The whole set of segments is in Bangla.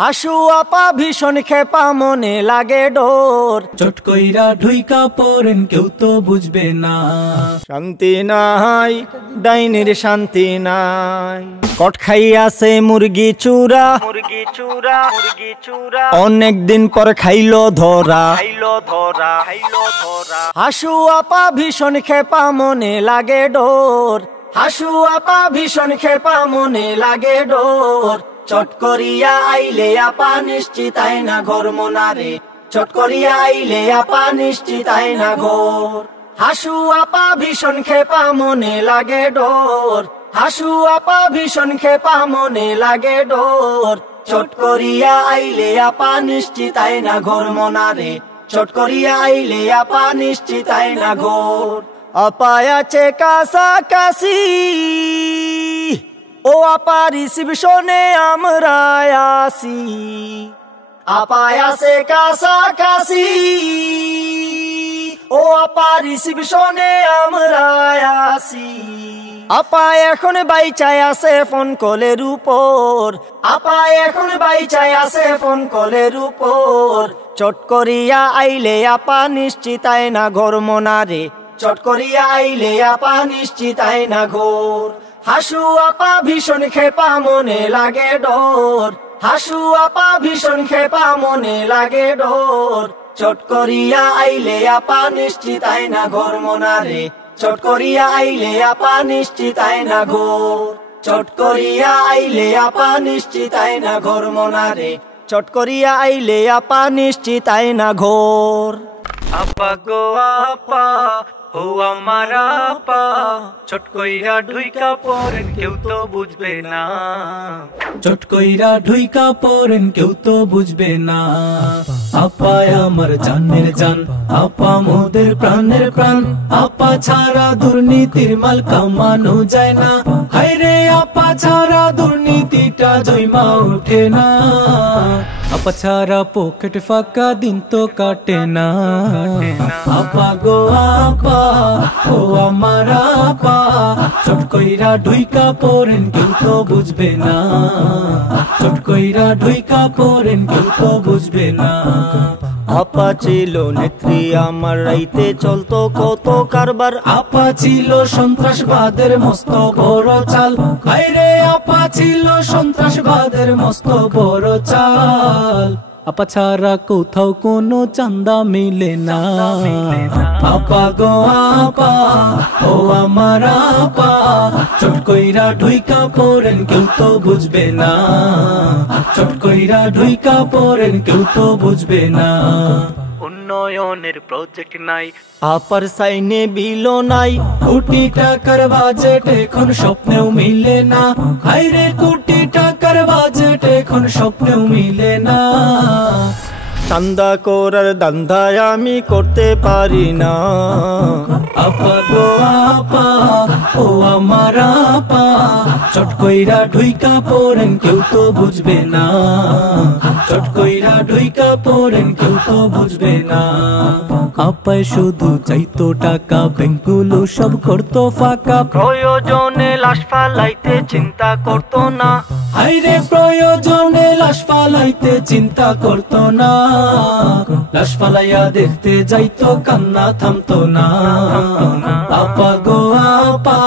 হাসু আপা ভীষণ খেপা মনে লাগে ডোর, চট কইরা ঢুইকা পড়েন কেউ তো বুঝবে না। শান্তি নাই ডাইনির শান্তি নাই, কট খাইয়াছে মুরগি চূড়া, মুরগি চূড়া, মুরগি চূড়া, অনেক দিন পর খাইলো ধরা, খাইলো ধরা, খাইলো ধরা। হাসু আপা ভীষণ খেপা মনে লাগে ডোর, হাসু আপা ভীষণ খেপা মনে লাগে ডোর, চট করিয়া আইলে আপা নিশ্চিত আইনা ঘর মোনারে, চট করিয়া আইলে আপা নিশ্চিত আইনা ঘর। হাসু আপা ভীষণ খেপা মনে লাগে ডোর, হাসু আপা ভীষণ খেপা মনে লাগে ডোর, চট করিয়া আইলে আপা নিশ্চিত আইনা ঘর মোনারে, চট করিয়া আইলে আপা নিশ্চিত আইনা ঘর। আপা আছে কাছাকাছি, ও আপা রিসিপশনে আমরা আসি, আপা আছে কাছাকাছি, ও আপা রিসিপশনে আমরা আসি। আপা এখন বাইচায় আছে ফোন কলের উপর, আপা এখন বাইচায় আছে ফোন কলের উপর, চট করিয়া আইলে আপা নিশ্চিত আইনা ঘর মোনারে, চট করিয়া আইলে আপা নিশ্চিত আইনা ঘর। হাসু আপা ভীষণ খেপা মনে লাগে ডোর, হাসু আপা ভীষণ খেপা মনে লাগে ডোর, চট করিয়া আইলে আপা নিশ্চিত আইনা ঘর মোনারে, চট করিয়া আইলে আপা নিশ্চিত আইনা ঘর, চট করিয়া আইলে আপা নিশ্চিত আইনা ঘর মোনারে, চট করিয়া আইলে আপা নিশ্চিত আইনা ঘর। আপা গো আপা ও আমার আপা, চট কইরা ঢুইকা পড়েন কেউ তো বুঝবে না, চট কইরা ঢুইকা পড়েন কেউ তো বুঝবে না। আপা আমার জানের জান, আপা মোদের প্রাণের প্রাণ, আপা ছাড়া দুর্নীতির মাল কামানো যায় না, হায়রে আপা ছাড়া দুর্নীতিটা জয়মা ওঠে না, আপা ছাড়া পকেট ফাঁকা দিন তো কাটে না। আপা গো আপা ও আমার আপা, চট কইরা ঢুইকা পড়েন কেউ তো বুঝবে না, চট কইরা ঢুইকা পড়েন কেউ তো বুঝবে না। আপা ছিল নেত্রী আমার, রাইতে চলতো কত কারবার, আপা ছিল সন্ত্রাসবাদের মস্ত বড় চাল, হায়রে আপা ছিল সন্ত্রাসবাদের মস্ত বড় চাল, আপা ছাড়া কোথাও কোনো চান্দা মিলে না। আপা গো আপা ও আমার আপা, চট কইরা ঢুইকা পড়েন কেউ তো বুঝবে না, চট কইরা ঢুইকা পড়েন কেউ তো বুঝবে না। উন্নয়নের প্রজেক্ট নাই, আপার সাইনে বিলো নাই, কোটি টাকার বাজেট এখন স্বপ্নেও মিলে না, হায়রে কোটি টাকার বাজেট এখন স্বপ্নেও মিলে না। চান্দা করার দান্দায় আমি করতে পারি না। আপা গো আপা ও আমার আপা, চট কইরা ঢুইকা পড়েন কেউ তো বুঝবে না, চট কইরা ঢুইকা পড়েন কেউ তো বুঝবে না। আপায় শুধু চাইতো টাকা, ব্যাংকগুলো সব করতো ফাঁকা, প্রয়োজনে লাশ ফালাইতে চিন্তা করতো না, হায়রে প্রয়োজনে লাশ ফালাইতে চিন্তা করতো না, লাশ ফালাইয়া দেখতে যাইতো কান্না থামতো না। আপা গো আপা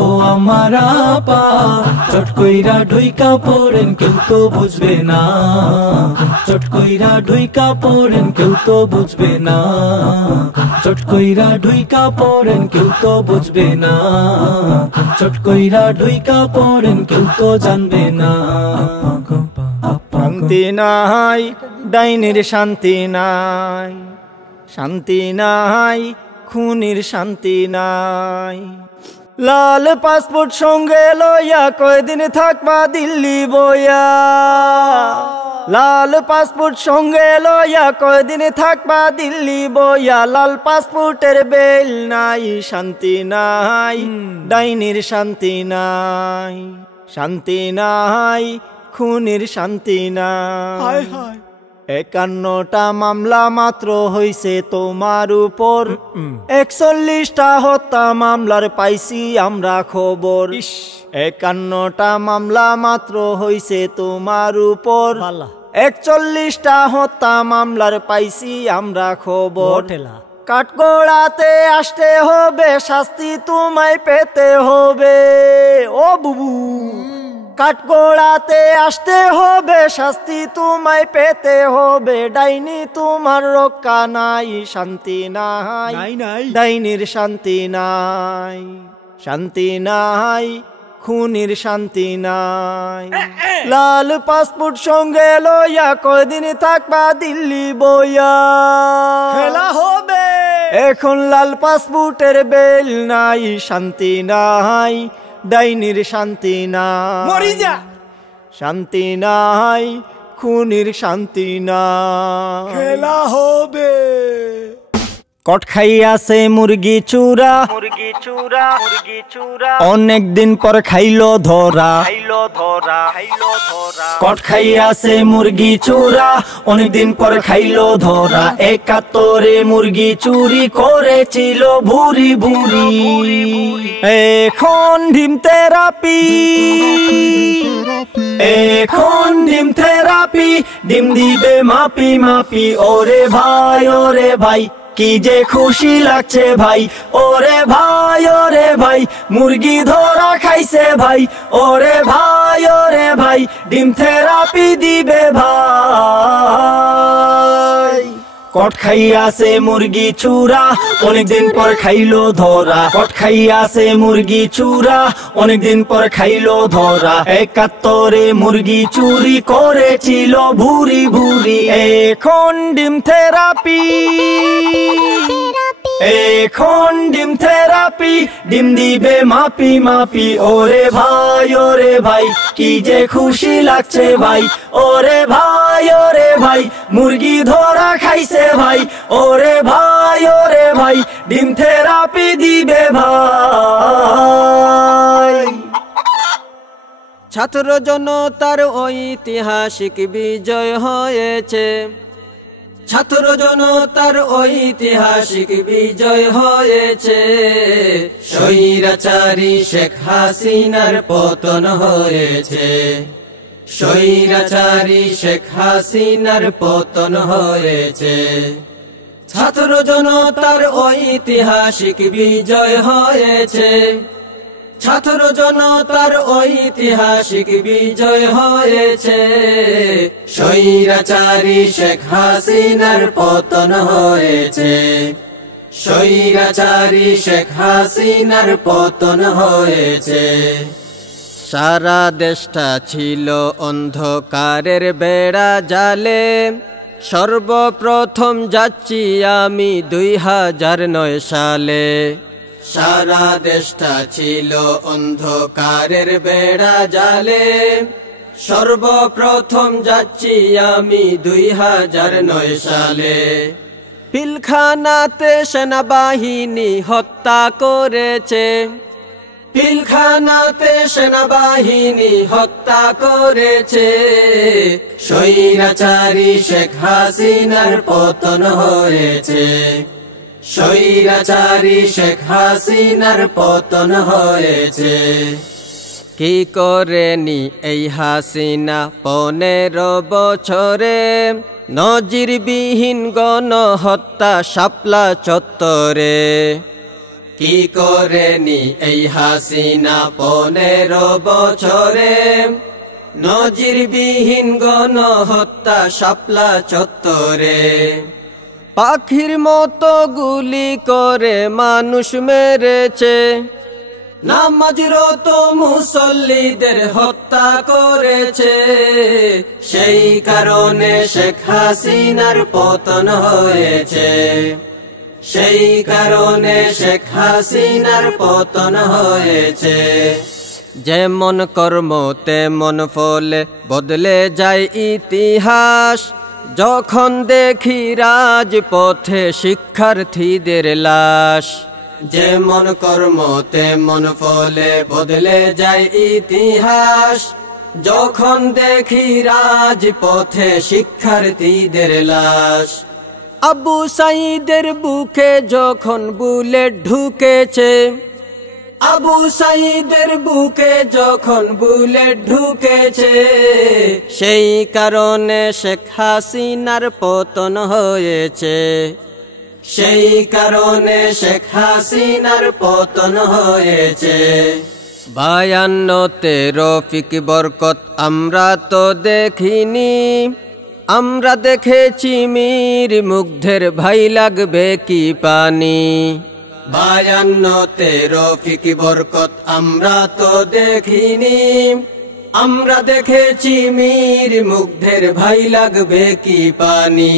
ও আমার আপা, চট কইরা ঢুইকা পড়েন কেউ তো বুঝবে না, চট কইরা ঢুইকা পড়েন কেউ তো বুঝবে না, চট কইরা ঢুইকা পড়েন কেউ তো বুঝবে না, চট কইরা ঢুইকা পড়েন কেউ তো জানবে না। শান্তি নাই ডাইনির শান্তি নাই, শান্তি নাই খুনির শান্তি নাই। লাল পাসপোর্ট সঙ্গে লইয়া কয়দিন থাকবা দিল্লি বইয়া, লাল পাসপোর্ট সঙ্গে লইয়া কয়দিন থাকবা দিল্লি বইয়া, লাল পাসপোর্টের বেল নাই, শান্তি নাই ডাইনির শান্তি নাই, শান্তি নাই খুনির শান্তি নাই। 51টা মামলা মাত্র হইছে তোমার উপর, 41টা হত্যা মামলার পাইছি আমরা খবর। 51টা মামলা মাত্র হইছে তোমার উপর, 41টা হত্যা মামলার পাইছি আমরা খবর। কাঠগড়াতে আসতে হবে, শাস্তি তোমায় পেতে হবে। ও বুবু, কাঠগড়াতে আসতে হবে, শাস্তি তোমায় পেতে হবে। ডাইনি তোমার রক্ষা নাই, শান্তি নাই, ডাইনির শান্তি নাই, শান্তি নাই, খুনির শান্তি নাই। লাল পাসপোর্ট সঙ্গে লইয়া কয়দিন থাকবা দিল্লি বইয়া, খেলা হবে এখন। লাল পাসপোর্টের বেল নাই, শান্তি নাই, ডাইনির শান্তি নাই, মরি যা, শান্তি নাই, খুনির শান্তি নাই, খেলা হবে। কট খাইয়াছে মুরগি চূরা, মুরগি চূরা, মুরগি চূরা, অনেক দিন পর খাইলো ধরা, খাইলো ধরা, খাইলো ধরা। কট খাইয়াছে মুরগি চূরা, অনেক দিন পর খাইলো ধরা। 71 মুরগি চুরি করেছিল ভুরি ভুরি, এখন ডিম থেরাপি, এখন ডিম থেরাপি, ডিম দিবে মাপি মাপি। ওরে ভাই, ওরে ভাই, কি যে খুশি লাগছে ভাই। ওরে ভাই, ওরে ভাই, মুরগি ধরা খাইছে ভাই। ওরে ভাই, ওরে ভাই, ডিম থেরাপি দিবে ভাই। কট খাইয়াছে মুরগি চূরা, অনেকদিন পর খাইলো ধরা। কট খাইয়াছে মুরগি চূরা, অনেকদিন পর খাইলো ধরা। 71 মুরগি চুরি করেছিল ভুরি ভুরি, এখন ডিম থেরাপি, এখন ডিম থেরাপি, ডিম দিবে মাপি মাপি। ওরে ভাই, ওরে ভাই, কি যে খুশি লাগছে ভাই। ওরে ভাই, ওরে ভাই, মুরগি ধরা খাইছে ভাই। ওরে ভাই, ওরে ভাই, ডিম থেরাপি দিবে ভাই। ছাত্র জনতার ঐতিহাসিক বিজয় হয়েছে, ছাত্র জনতার ঐতিহাসিক বিজয় হয়েছে। স্বৈরাচারী শেখ হাসিনার পতন হয়েছে, স্বৈরাচারী শেখ হাসিনার পতন হয়েছে। ছাত্র জনতার ঐতিহাসিক বিজয় হয়েছে, ছাত্র জনতার ঐতিহাসিক বিজয় হয়েছে। স্বৈরাচারী শেখ হাসিনার পতন হয়েছে, স্বৈরাচারী শেখ হাসিনার পতন হয়েছে। সারা দেশটা ছিল অন্ধকারের বেড়া জালে, সর্বপ্রথম যাচ্ছি আমি 2009 সালে। সারা দেশটা ছিল অন্ধকারের বেড়া জালে, সর্বপ্রথম যাচ্ছি আমি 2009 সালে। পিলখানাতে সেনাবাহিনী হত্যা করেছে, পিলখানাতে সেনাবাহিনী হত্যা করেছে। স্বৈরাচারী শেখ হাসিনার পতন হয়েছে, স্বৈরাচারী শেখ হাসিনার পতন হয়েছে। কি করেনি এই হাসিনা 15 বছরে, নজিরবিহীন গণহত্যা শাপলা চত্বরে। কি করেনি এই হাসিনা 15 বছরে, নজিরবিহীন গণহত্যা শাপলা চত্বরে। পাখির মতো গুলি করে মানুষ মেরেছে, নামাজরত মুসল্লিদের হত্যা করেছে। সেই কারণে শেখ হাসিনার পতন হয়েছে, সেই কারণে শেখ হাসিনার পতন হয়েছে। যেমন কর্ম তেমন ফলে বদলে যায় ইতিহাস, যখন দেখি রাজপথে শিক্ষার্থীদের লাশ। যেমন কর্ম তেমন ফলে বদলে যায় ইতিহাস, যখন দেখি রাজপথে শিক্ষার্থীদের লাশ। আবু সাঈদের বুকে যখন বুলেট ঢুকেছে, আবু সাঈদের বুকে যখন বুলেট ঢুকেছে, সেই কারণে শেখ হাসিনার পতন হয়েছে, সেই কারণে শেখ হাসিনার পতন হয়েছে। 52তে রফিক বরকত আমরা তো দেখিনি, আমরা দেখেছি মীর মুগ্ধের ভাই লাগবে কি পানি। 52তে রফিক বরকত আমরা তো দেখিনি, আমরা দেখেছি মীর মুগ্ধের ভাই লাগবে কি পানি।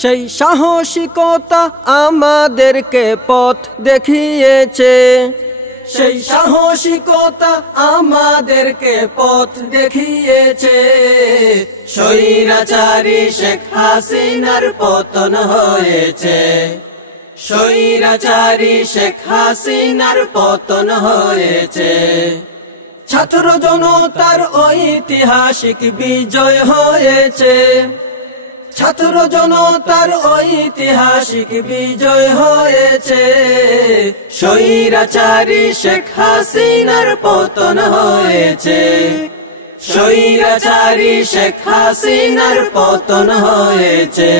সেই সাহসিকতা আমাদেরকে পথ দেখিয়েছে, সেই সাহসিকতা আমাদেরকে পথ দেখিয়েছে। স্বৈরাচারী শেখ হাসিনার পতন হয়েছে, স্বৈরাচারী শেখ হাসিনার পতন হয়েছে। ছাত্র জনতার ঐতিহাসিক বিজয় হয়েছে, ছাত্র জনতার ঐতিহাসিক বিজয় হয়েছে। স্বৈরাচারী শেখ হাসিনার পতন হয়েছে, স্বৈরাচারী শেখ হাসিনার পতন হয়েছে।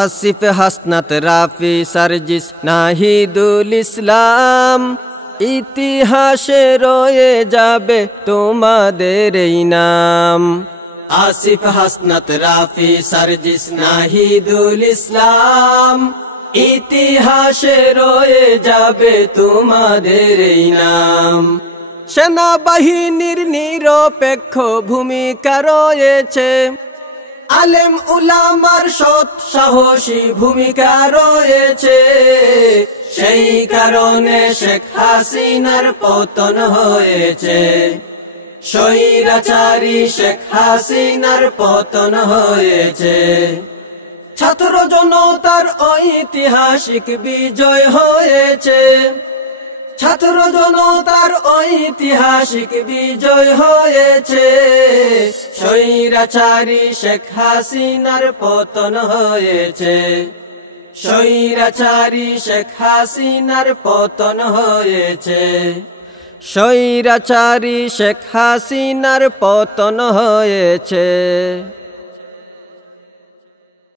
আসিফ হাসনাত রাফি সার্জিস নাহিদুল ইসলাম, ইতিহাসে রয়ে যাবে তোমাদের এই নাম। আসিফ হাসনাত রাফি সার্জিস নাহিদুল ইসলাম, ইতিহাসে রয়ে যাবে তোমাদের এই নাম। সেনাবাহিনীর নিরপেক্ষ ভূমিকা রয়েছে, আলেম উলামার সৎ সাহসী ভূমিকা রয়েছে। সেই কারণে শেখ হাসিনার পতন হয়েছে, স্বৈরাচারী শেখ হাসিনার পতন হয়েছে। ছাত্র জনতার ঐতিহাসিক বিজয় হয়েছে, ছাত্র জনতার ঐতিহাসিক বিজয় হয়েছে। স্বৈরাচারী শেখ হাসিনার পতন হয়েছে, স্বৈরাচারী শেখ হাসিনার পতন হয়েছে, স্বৈরাচারী শেখ হাসিনার পতন হয়েছে।